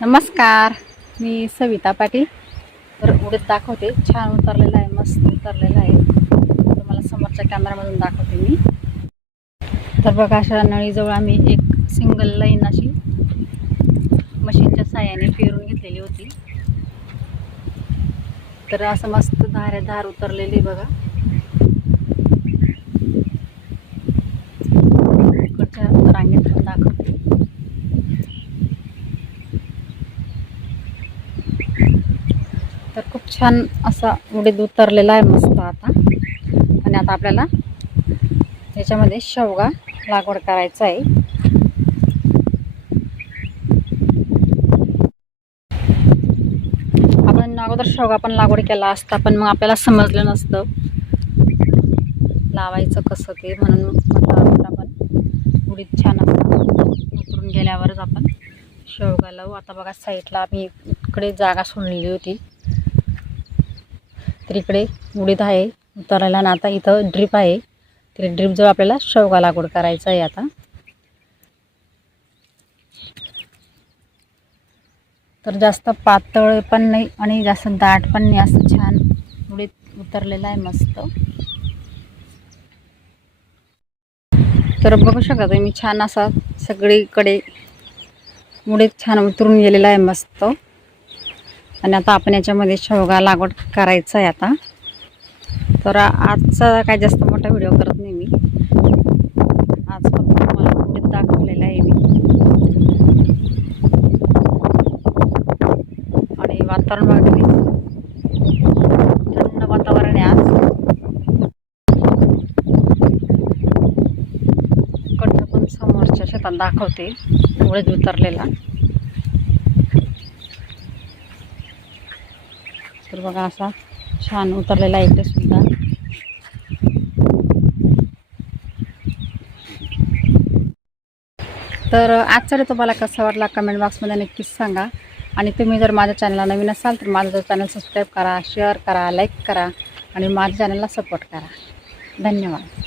नमस्कार मी सविता पाटील. तर उडीत दाखवते. छान उतरलेला आहे मस्त उतरलेला आहे. तुम्हाला समोरच्या कॅमेरामधून दाखवते मी. तर बघा अशा नळीजवळ आम्ही एक सिंगल लाईन अशी मशीनच्या साह्याने फिरून घेतलेली होती. तर असं मस्त धारे धार उतरलेली बघा इकडच्या रांगेत पण दाखवते तर खूप छान असा उडीद उतरलेला आहे मस्त आता. आणि आता आपल्याला याच्यामध्ये शेवगा लागवड करायचा आहे. आपण अगोदर शेवगा पण लागवड केला असता पण मग आपल्याला समजलं नसतं. लावायचं कसं ते म्हणून म्हटलं आपण उडीद छान असा उतरून गेल्यावरच आपण शेवगा लावू. आता बघा साईडला आम्ही इकडे जागा सोडलेली होती. तर इकडे उडीद आहे उतरायला आणि आता इथं ड्रीप आहे. तर ड्रीपजवळ आपल्याला शेवगा लागवड करायचं आहे आता. तर जास्त पातळ पण नाही आणि जास्त दाट पण नाही असं छान उडीत उतरलेलं आहे मस्त. तर बघू शकता तुम्ही छान असा सगळीकडे उडीद छान उतरून गेलेला आहे मस्त. आणि आता आपण याच्यामध्ये शेवगा लागवड करायचं आहे आता. तर आजचा काय जास्त मोठा व्हिडिओ करत नाही मी. आज फक्त तुम्हाला उडीद दाखवलेला आहे मी. आणि वातावरण बघा थंड वातावरण आहे आज. इकडचं पण समोरच्या शेतात दाखवते. उडीद उतरलेला तर बघा असा छान उतरलेला आहे इकडे सुद्धा. तर आजचा तुम्हाला कसा वाटला कमेंट बॉक्समध्ये नक्कीच सांगा. आणि तुम्ही जर माझ्या चॅनलला नवीन असाल तर माझं चॅनल सबस्क्राईब करा शेअर करा लाईक करा आणि माझ्या चॅनलला सपोर्ट करा. धन्यवाद.